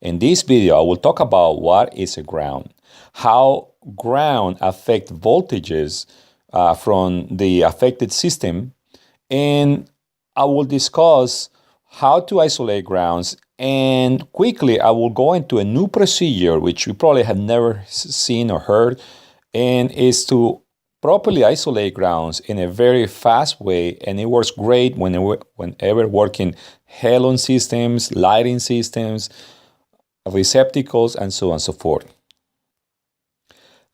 In this video, I will talk about what is a ground, how ground affect voltages from the affected system, and I will discuss how to isolate grounds, and quickly I will go into a new procedure which you probably have never seen or heard, and is to properly isolate grounds in a very fast way, and it works great whenever working halon systems, lighting systems, receptacles, and so on and so forth.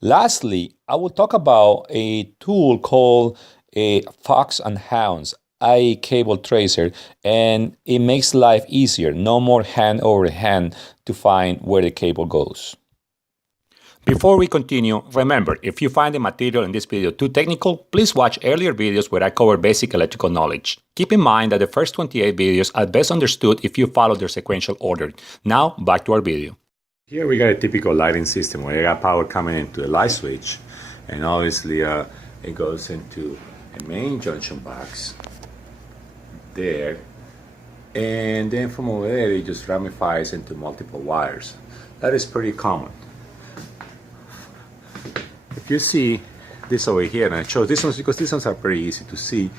Lastly, I will talk about a tool called a Fox and Hounds eye cable tracer, and it makes life easier. No more hand over hand to find where the cable goes. Before we continue, remember, if you find the material in this video too technical, please watch earlier videos where I cover basic electrical knowledge. Keep in mind that the first 28 videos are best understood if you follow their sequential order. Now, back to our video. Here we got a typical lighting system where you got power coming into the light switch, and obviously it goes into a main junction box there, and then from over there it just ramifies into multiple wires. That is pretty common. If you see this over here, and I show this ones because these ones are pretty easy to see,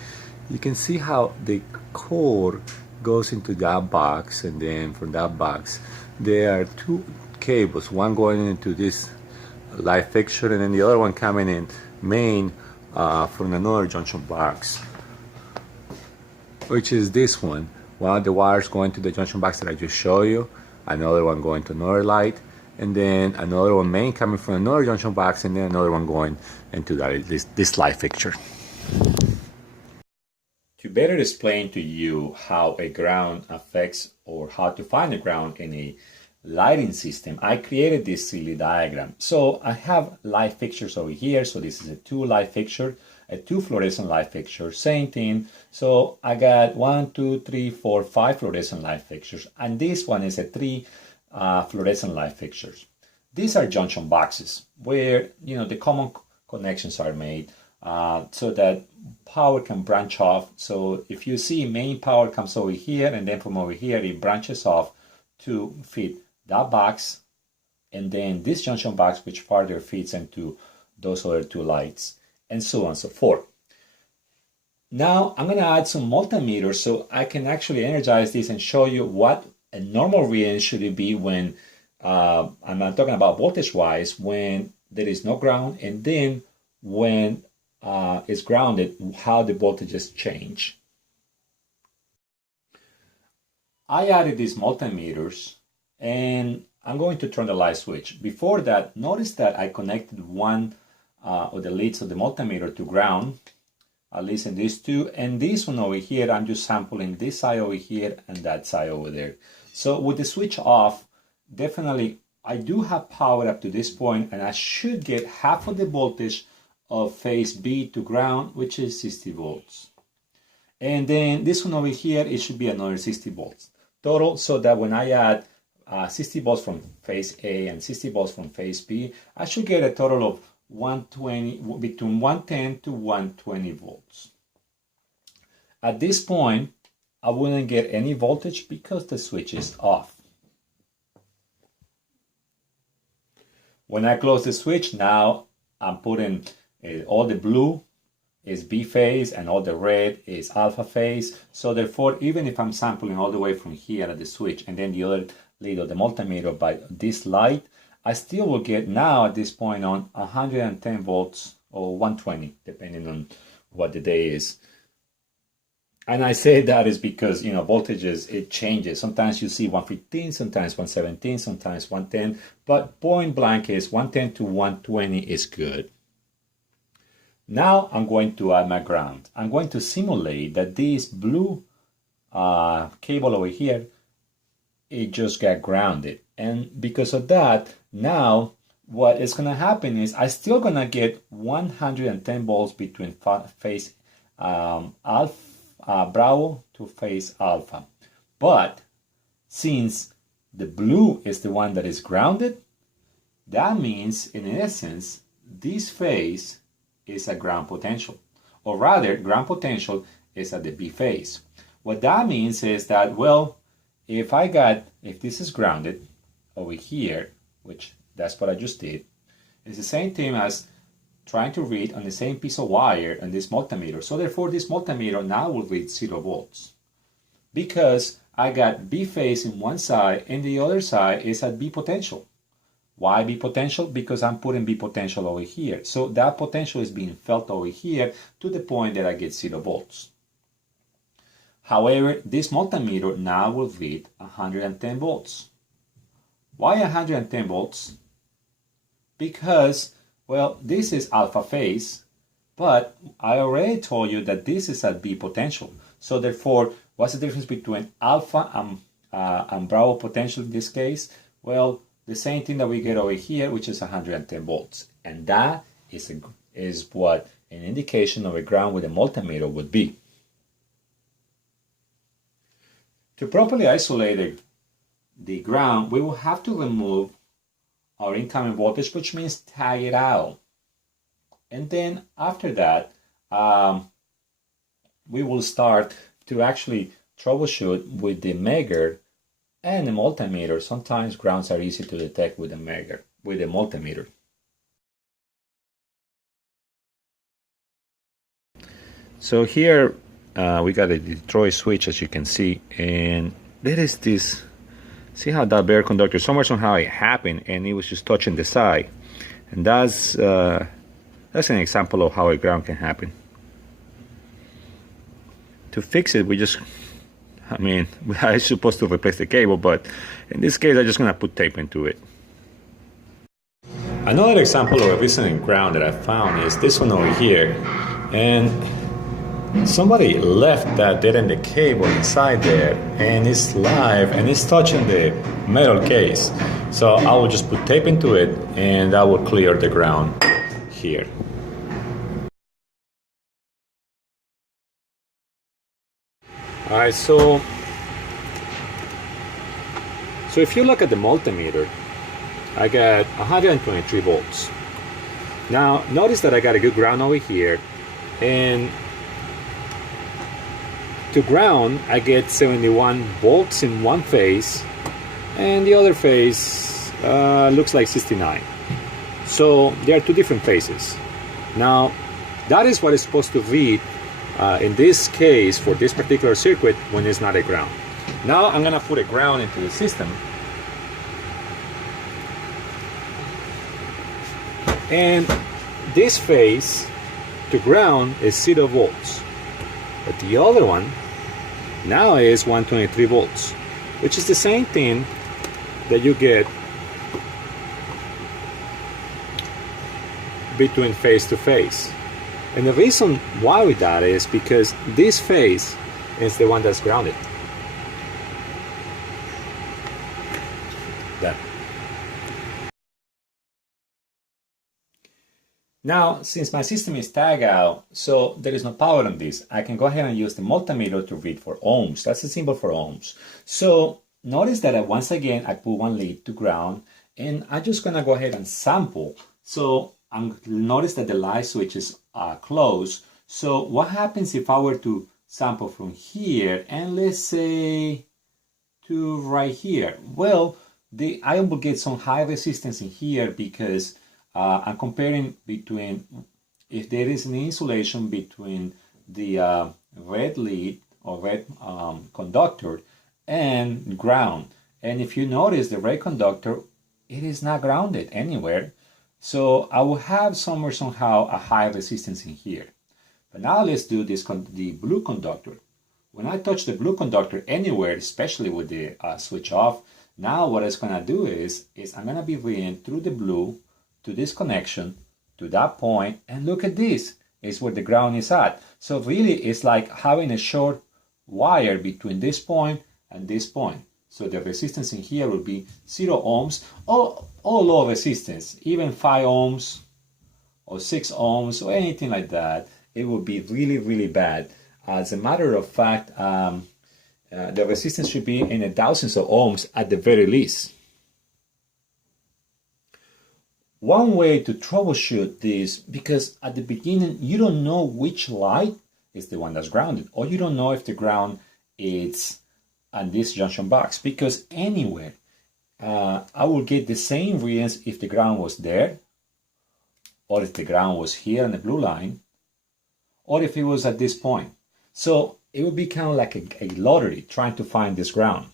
you can see how the core goes into that box, and then from that box there are two cables, one going into this light fixture and then the other one coming in main from another junction box, which is this one. One of the wires going to the junction box that I just showed you, another one going to another light, and then another one main coming from another junction box, and then another one going into this light fixture. To better explain to you how a ground affects or how to find a ground in a lighting system, I created this silly diagram. So I have light fixtures over here. So this is a 2 light fixture, a 2 fluorescent light fixture, same thing. So I got 1, 2, 3, 4, 5 fluorescent light fixtures, and this one is a 3 fluorescent light fixtures. These are junction boxes where the common connections are made so that power can branch off. So if you see main power comes over here, and then from over here it branches off to fit that box, and then this junction box which further feeds into those other 2 lights, and so on and so forth. Now I'm going to add some multimeters so I can actually energize this and show you what a normal reading should it be when I'm not talking about voltage wise, when there is no ground, and then when it's grounded, how the voltages change. I added these multimeters, and I'm going to turn the light switch. Before that, notice that I connected one of the leads of the multimeter to ground, at least in these 2, and this one over here, I'm just sampling this side over here and that side over there. So with the switch off, definitely I do have power up to this point, and I should get half of the voltage of phase B to ground, which is 60 volts. And then this one over here, it should be another 60 volts total, so that when I add 60 volts from phase A and 60 volts from phase B, I should get a total of 120, between 110 to 120 volts. At this point, I wouldn't get any voltage because the switch is off. When I close the switch, now I'm putting all the blue is B phase and all the red is alpha phase. So therefore, even if I'm sampling all the way from here at the switch and then the other lead of the multimeter by this light, I still will get now at this point on 110 volts or 120, depending on what the day is. And I say that is because, voltages, it changes. Sometimes you see 115, sometimes 117, sometimes 110, but point blank is 110 to 120 is good. Now I'm going to add my ground. I'm going to simulate that this blue cable over here, it just got grounded. And because of that, now what is going to happen is I'm still going to get 110 volts between phase Bravo to phase alpha. But since the blue is the one that is grounded, that means in essence, this phase is a ground potential, or rather ground potential is at the B phase. What that means is that, well, if this is grounded over here, which that's what I just did. It's the same thing as trying to read on the same piece of wire on this multimeter. So therefore this multimeter now will read 0 volts. Because I got B phase in one side and the other side is at B potential. Why B potential? Because I'm putting B potential over here. So that potential is being felt over here to the point that I get 0 volts. However, this multimeter now will read 110 volts. Why 110 volts? Because, well, this is alpha phase, but I already told you that this is at B potential. So therefore, what's the difference between alpha and Bravo potential in this case? Well, the same thing that we get over here, which is 110 volts. And that is what an indication of a ground with a multimeter would be. To properly isolate the ground, we will have to remove our incoming voltage, which means tag it out. And then after that, we will start to actually troubleshoot with the measure and the multimeter. Sometimes grounds are easy to detect with the measure, with the multimeter. So here we got a Detroit switch, as you can see, and there is this. See how that bare conductor, somewhere somehow it happened and it was just touching the side, and that's an example of how a ground can happen. To fix it, I'm supposed to replace the cable, but in this case I'm just gonna put tape into it. Another example of a recent ground that I found is this one over here, and somebody left that dead end cable inside there, and it's live and it's touching the metal case. So I will just put tape into it and that will clear the ground here. Alright, so if you look at the multimeter, I got 123 volts. Now notice that I got a good ground over here, and to ground I get 71 volts in one phase, and the other phase looks like 69. So there are two different phases. Now that is what is supposed to read in this case for this particular circuit when it's not a ground. Now I'm gonna put a ground into the system, and this phase to ground is 0 volts, but the other one now is 123 volts, which is the same thing that you get between phase to phase. And the reason why with that is because this phase is the one that's grounded. That. Now, since my system is tagged out, so there is no power on this, I can go ahead and use the multimeter to read for ohms. That's a symbol for ohms. So notice that once again, I put one lead to ground, and I'm just gonna go ahead and sample. So notice that the light switch is closed. So what happens if I were to sample from here and let's say to right here? Well, I will get some high resistance in here because I'm comparing between, if there is an insulation between the red lead or red conductor and ground. And if you notice the red conductor, it is not grounded anywhere. So I will have somehow a high resistance in here. But now let's do this, the blue conductor. When I touch the blue conductor anywhere, especially with the switch off, now what it's gonna do is I'm gonna be reading through the blue to this connection, to that point, and look at this, is where the ground is at. So really it's like having a short wire between this point and this point. So the resistance in here will be 0 ohms, or low resistance, even 5 ohms or 6 ohms or anything like that. It will be really, really bad. As a matter of fact, the resistance should be in the thousands of ohms at the very least. One way to troubleshoot this, because at the beginning you don't know which light is the one that's grounded, or you don't know if the ground is on this junction box, because anywhere I will get the same readings if the ground was there, or if the ground was here on the blue line, or if it was at this point. So it would be kind of like a lottery trying to find this ground.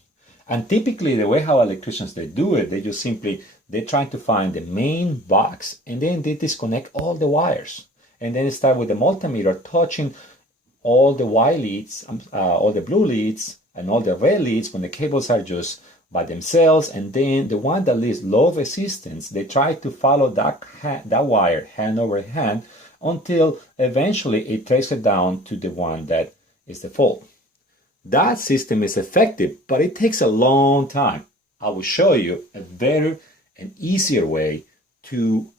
And typically the way how electricians they do it, they just simply, they're trying to find the main box and then they disconnect all the wires. And then start with the multimeter touching all the white leads, all the blue leads and all the red leads when the cables are just by themselves. And then the one that is low resistance, they try to follow that wire hand over hand until eventually it traces it down to the one that is the fault. That system is effective, but it takes a long time. I will show you a better and easier way to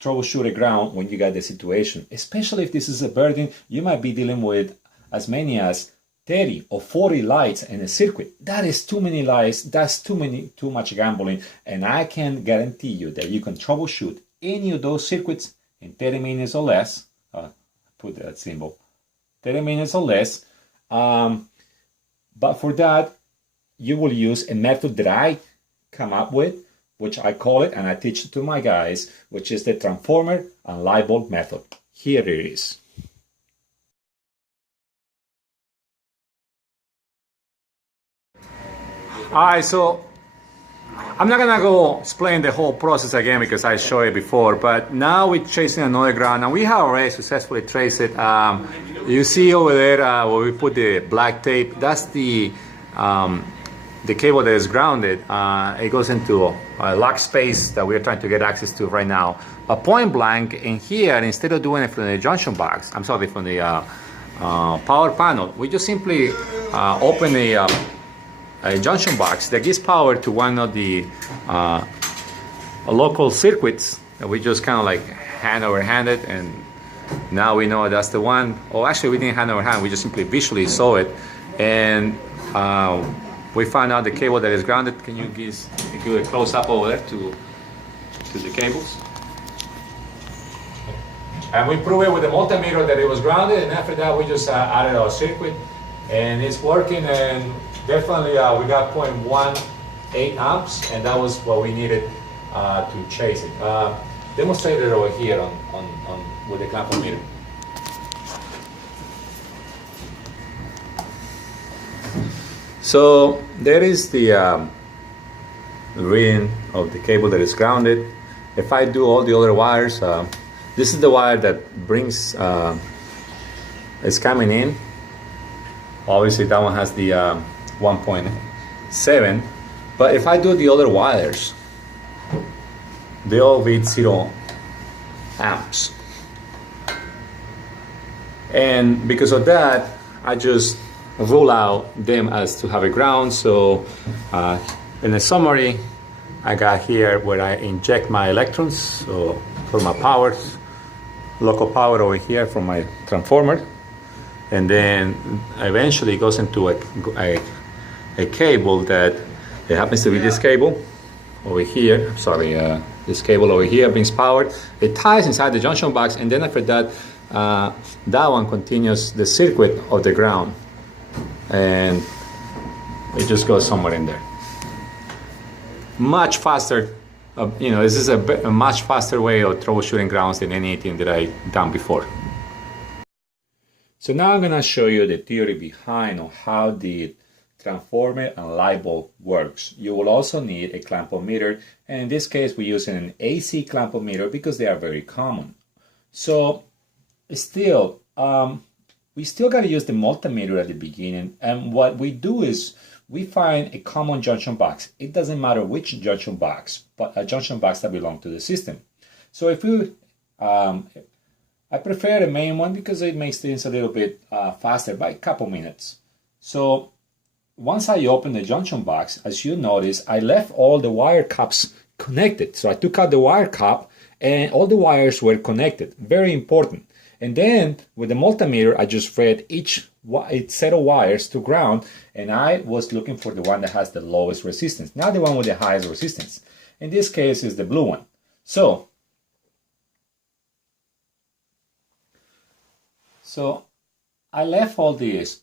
troubleshoot a ground when you got the situation. Especially if this is a burden, you might be dealing with as many as 30 or 40 lights in a circuit. That is too many lights, that's too much gambling, and I can guarantee you that you can troubleshoot any of those circuits in 30 minutes or less. Put that symbol, 30 minutes or less. But for that, you will use a method that I come up with, which I call it, and I teach it to my guys, which is the transformer and light bulb method. Here it is. Alright, so I'm not gonna go explain the whole process again because I showed it before, but now we're tracing another ground and we have already successfully traced it. You see over there where we put the black tape, that's the cable that is grounded. It goes into a lock space that we're trying to get access to right now. A point blank in here, instead of doing it from the junction box, I'm sorry, from the power panel, we just simply open a junction box that gives power to one of the local circuits that we just kind of like hand over hand it, and now we know that's the one. Oh, actually we didn't hand over hand, we just simply visually saw it, and we found out the cable that is grounded. Can you give a close up over there to the cables? And we proved it with the multimeter that it was grounded, and after that we just added our circuit and it's working, and definitely we got 0.18 amps, and that was what we needed to chase it. Demonstrate it over here on with the ammeter. So there is the reading of the cable that is grounded. If I do all the other wires, this is the wire that brings is coming in. Obviously that one has the 1.7, but if I do the other wires, they all read 0 amps, and because of that I just rule out them as to have a ground. So in the summary, I got here where I inject my electrons, so for my power, local power over here from my transformer, and then eventually it goes into a cable that it happens to be this cable over here. Sorry, this cable over here brings power. It ties inside the junction box, and then after that, that one continues the circuit of the ground, and it just goes somewhere in there. Much faster, this is a much faster way of troubleshooting grounds than anything that I've done before. So now I'm going to show you the theory behind on how the transformer and light bulb works. You will also need a clampometer, and in this case we're using an AC clampometer because they are very common. So still, we still got to use the multimeter at the beginning, and what we do is we find a common junction box. It doesn't matter which junction box, but a junction box that belongs to the system. So if we I prefer the main one because it makes things a little bit faster by a couple minutes. So once I open the junction box, as you notice, I left all the wire cups connected. So I took out the wire cup and all the wires were connected. Very important. And then with the multimeter, I just read each set of wires to ground, and I was looking for the one that has the lowest resistance, not the one with the highest resistance. In this case is the blue one. So I left all these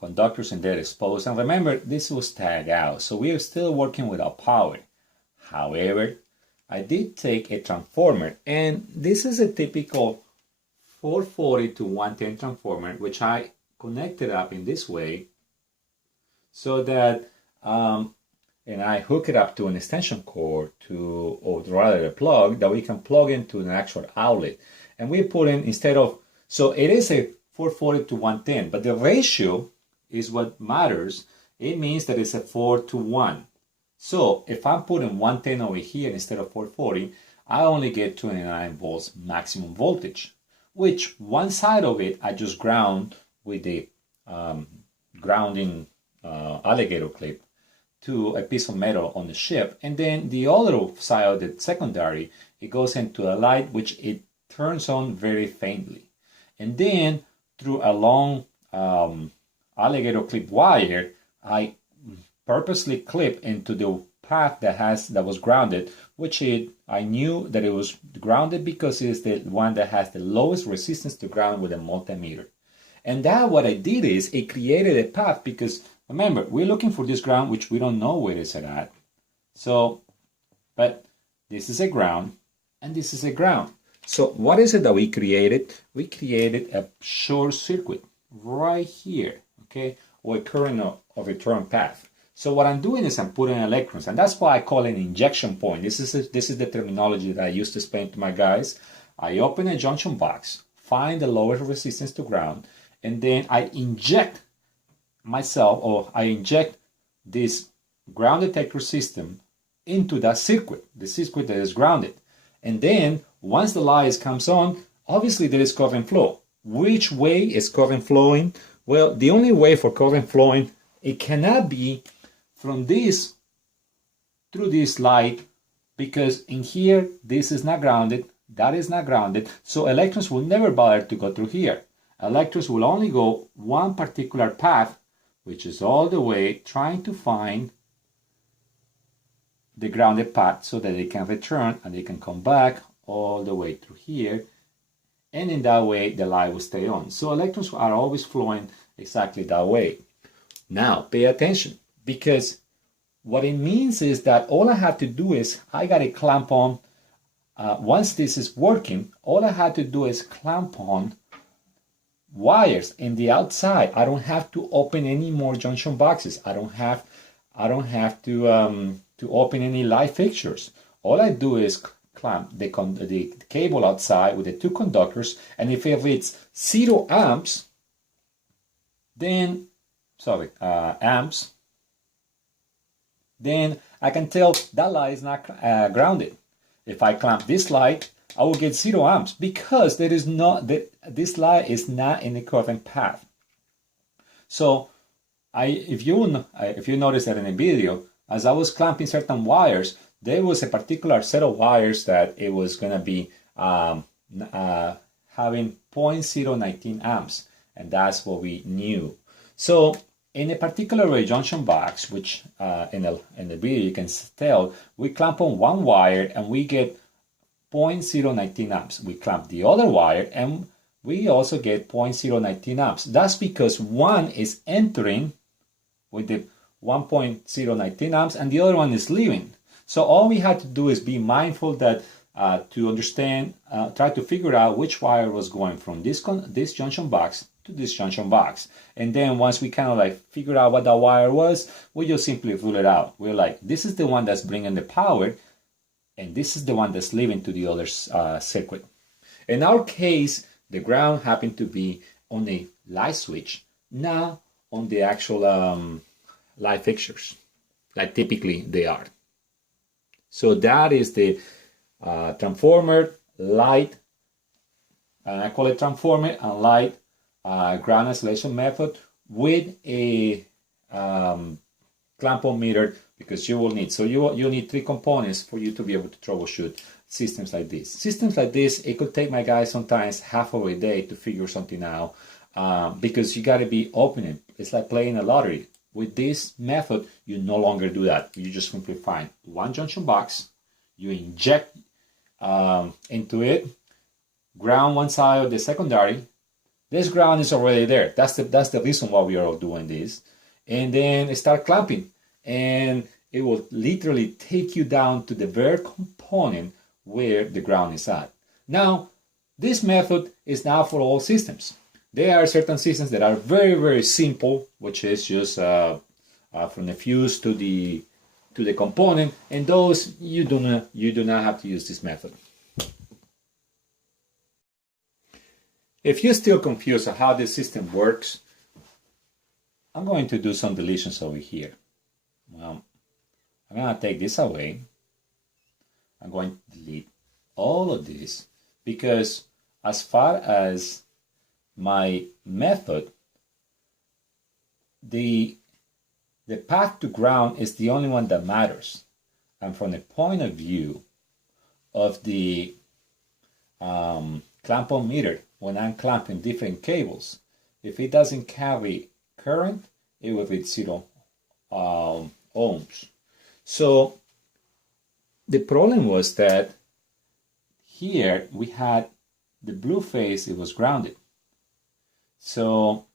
conductors in there exposed, and remember, this was tagged out, so we are still working without power. However, I did take a transformer, and this is a typical 440 to 110 transformer, which I connected up in this way, so that, and I hook it up to an extension cord, or rather a plug, that we can plug into an actual outlet. And we put in, instead of, so it is a 440 to 110, but the ratio is what matters. It means that it's a 4 to 1. So if I'm putting 110 over here instead of 440, I only get 29 volts maximum voltage, which one side of it I just ground with the grounding alligator clip to a piece of metal on the ship, and then the other side of the secondary, it goes into a light which it turns on very faintly, and then through a long alligator clip wire, I purposely clip into the path that was grounded, which I knew that it was grounded because it is the one that has the lowest resistance to ground with a multimeter. And that, what I did is, it created a path, because remember, we're looking for this ground, which we don't know where it's at. So, but this is a ground, and this is a ground. So what is it that we created? We created a short circuit right here, okay, or a current of return path. So what I'm doing is I'm putting electrons, and that's why I call it an injection point. This is the terminology that I used to explain to my guys. I open a junction box, find the lowest resistance to ground, and then I inject myself, or I inject this ground detector system into that circuit, the circuit that is grounded. And then once the light comes on, obviously there is current flow. Which way is current flowing? Well, the only way for current flowing, it cannot be from this through this light, because in here this is not grounded, that is not grounded, so electrons will never bother to go through here. Electrons will only go one particular path, which is all the way trying to find the grounded path, so that they can return and they can come back all the way through here, and in that way the light will stay on. So electrons are always flowing exactly that way. Now pay attention, because what it means is that all I have to do is, I got a clamp on, once this is working, all I have to do is clamp on wires in the outside. I don't have to open any more junction boxes. I don't have to open any light fixtures. All I do is clamp the cable outside with the two conductors, and if it reads 0 amps, then amps, then I can tell that light is not grounded. If I clamp this light, I will get 0 amps, because there is not this light is not in the current path. So if you notice that in the video, as I was clamping certain wires, there was a particular set of wires that it was going to be having 0.019 amps, and that's what we knew. So in a particular junction box, which in the video you can tell, we clamp on one wire and we get 0.019 amps. We clamp the other wire and we also get 0.019 amps. That's because one is entering with the 1.019 amps and the other one is leaving. So all we had to do is be mindful that to understand, try to figure out which wire was going from this junction box to this junction box. And then once we kind of like figure out what that wire was, we just simply rule it out. We're like, this is the one that's bringing the power, and this is the one that's leaving to the other circuit. In our case, the ground happened to be on a light switch, not on the actual light fixtures, like typically they are. So that is the transformer, light, I call it transformer and light ground isolation method with a clamp-on meter, because you will need, so you need 3 components for you to be able to troubleshoot systems like this. Systems like this, it could take my guys sometimes half of a day to figure something out, because you got to be opening. It's like playing a lottery. With this method, you no longer do that. You just simply find one junction box, you inject into it, ground one side of the secondary, This ground is already there. That's the reason why we are all doing this. And then start clamping, and it will literally take you down to the very component where the ground is at. Now, this method is now for all systems. There are certain systems that are very, very simple, which is just from the fuse to the component, and those you do not have to use this method. If you're still confused on how this system works, I'm going to do some deletions over here. Well, I'm going to take this away. I'm going to delete all of this, because as far as my method, the path to ground is the only one that matters. And from the point of view of the clamp-on meter, when I'm clamping different cables, if it doesn't carry current, it will be 0 ohms. So the problem was that here we had the blue phase, it was grounded. So,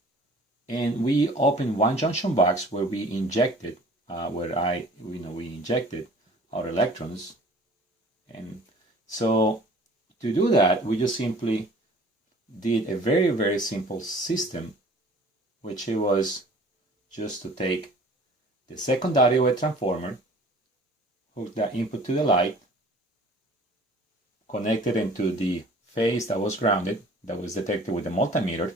and we opened one junction box where we injected, we injected our electrons. And so to do that, we just simply did a very, very simple system, which it was just to take the secondary of a transformer, hook that input to the light, connect it into the phase that was grounded, that was detected with the multimeter,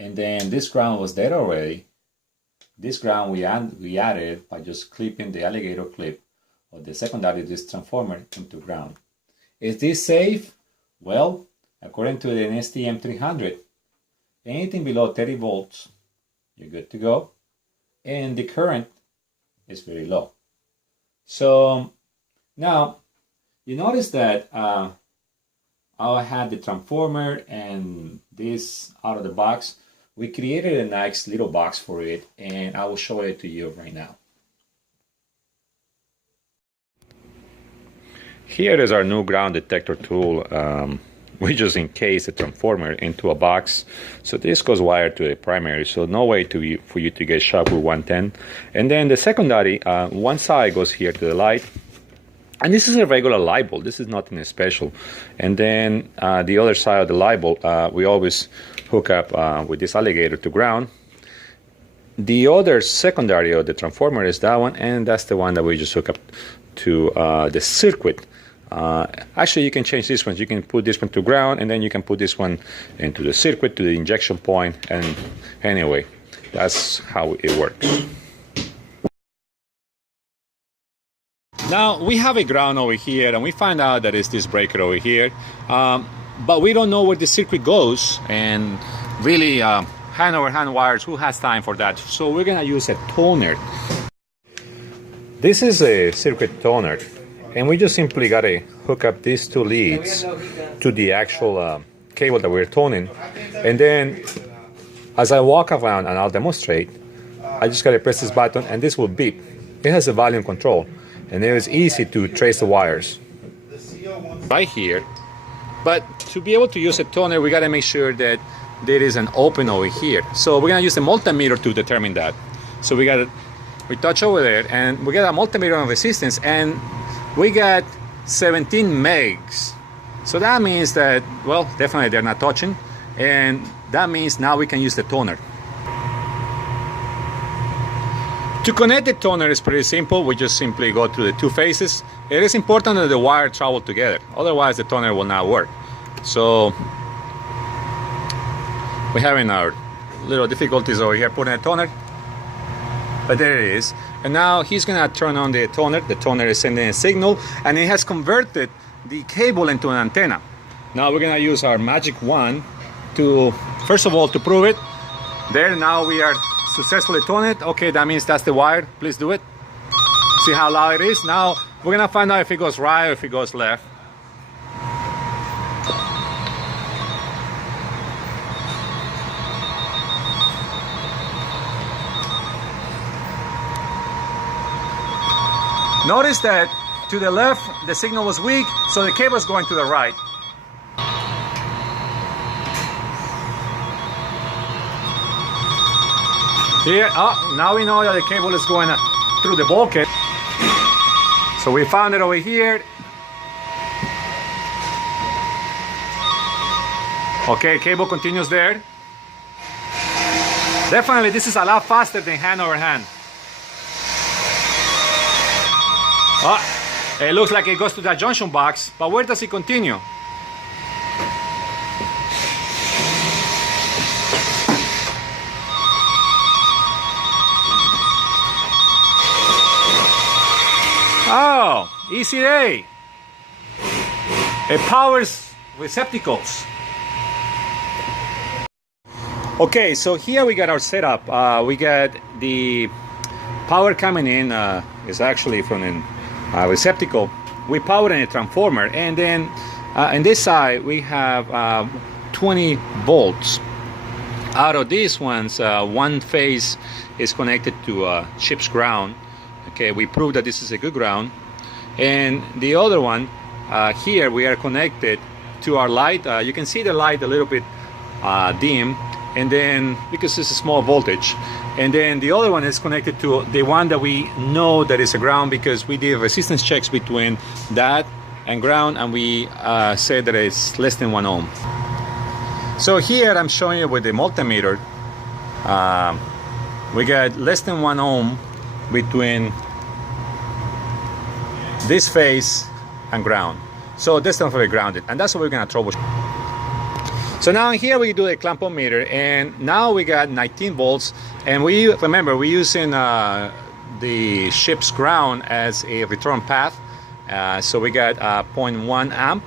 and then this ground was there already. This ground we added by just clipping the alligator clip of the secondary of this transformer into ground. Is this safe? Well, according to the STM300, anything below 30 volts, you're good to go, and the current is very low. So now you notice that I had the transformer and this out of the box. We created a nice little box for it, and I will show it to you right now. Here is our new ground detector tool. We just encased the transformer into a box. So this goes wired to the primary, so no way for you to get shocked with 110. And then the secondary, one side goes here to the light. And this is a regular light bulb. This is nothing special. And then the other side of the light bulb, we always hook up with this alligator to ground. The other secondary of the transformer is that one, and that's the one that we just hook up to the circuit. Actually, you can change this one. You can put this one to ground, and then you can put this one into the circuit, to the injection point, and anyway, that's how it works. Now, we have a ground over here, and we find out that it's this breaker over here, but we don't know where the circuit goes, and really, hand over hand wires, who has time for that? So we're gonna use a toner. This is a circuit toner, and we just simply gotta hook up these two leads to the actual cable that we're toning, and then as I walk around and I'll demonstrate, I just gotta press this button and this will beep. It has a volume control, and it is easy to trace the wires right here. But to be able to use a toner, we gotta make sure that there is an open over here. So we're gonna use the multimeter to determine that. So we touch over there, and we got a multimeter on resistance, and we got 17 megs. So that means that, well, definitely they're not touching, and that means now we can use the toner. To connect the toner is pretty simple. We just simply go through the two phases. It is important that the wire travel together, otherwise the toner will not work. So we're having our little difficulties over here putting a toner, but there it is. And now he's gonna turn on the toner. The toner is sending a signal, and it has converted the cable into an antenna. Now we're gonna use our magic wand to, first of all, to prove it. There, now we are successfully toned it. Okay, that means that's the wire. Please do it. See how loud it is? Now we're gonna find out if it goes right or if it goes left. Notice that to the left the signal was weak, so the cable is going to the right. Here, now we know that the cable is going through the bulkhead. So we found it over here. Okay, cable continues there. Definitely, this is a lot faster than hand over hand. It looks like it goes to that junction box, but where does it continue? Oh, easy day. It powers receptacles. Okay, so here we got our setup. We got the power coming in, is actually from a receptacle. We power in a transformer, and then on this side we have 20 volts. Out of these ones, one phase is connected to ship's ground. Okay, we proved that this is a good ground. And the other one, here we are connected to our light. You can see the light a little bit dim, and then because it's a small voltage. And then the other one is connected to the one that we know that is a ground, because we did resistance checks between that and ground, and we said that it's less than 1 ohm. So here I'm showing you with the multimeter. We got less than 1 ohm between this phase and ground. So this definitely grounded, and that's what we're gonna troubleshoot. So now here we do a clamp on meter, and now we got 19 volts, and we remember we're using the ship's ground as a return path. So we got 0.1 amp.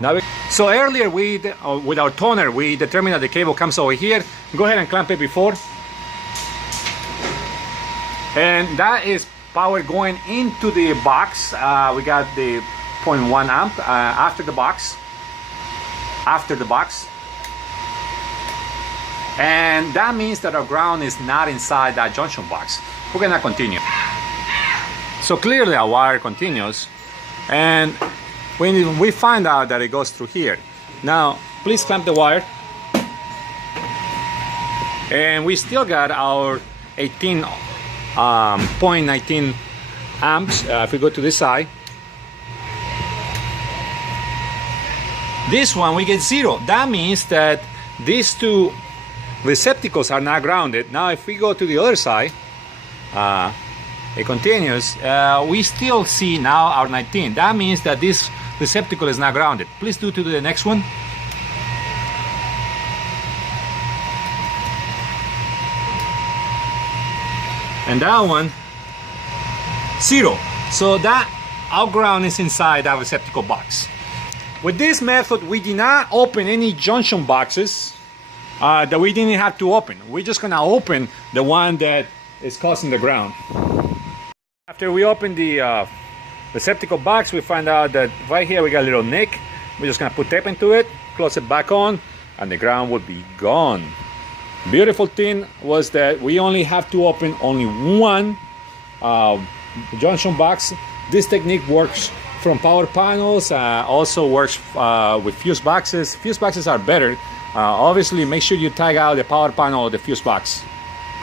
Now so earlier we with our toner we determined that the cable comes over here. Go ahead and clamp it before, and that is power going into the box. We got the 0.1 amp after the box. And that means that our ground is not inside that junction box. We're gonna continue. So clearly our wire continues, and when we find out that it goes through here. Now, please clamp the wire. And we still got our 18.19 amps. If we go to this side, this one we get 0. That means that these two receptacles are not grounded. Now if we go to the other side, it continues. We still see now our 19. That means that this receptacle is not grounded. Please do to the next one. And that one, 0. So that our ground is inside that receptacle box. With this method, we did not open any junction boxes that we didn't have to open. We're just gonna open the one that is causing the ground. After we open the receptacle box, we find out that right here we got a little nick. We're just gonna put tape into it, close it back on, and the ground will be gone. Beautiful thing was that we only have to open only one junction box. This technique works from power panels, also works with fuse boxes. Fuse boxes are better. Obviously, make sure you tag out the power panel or the fuse box.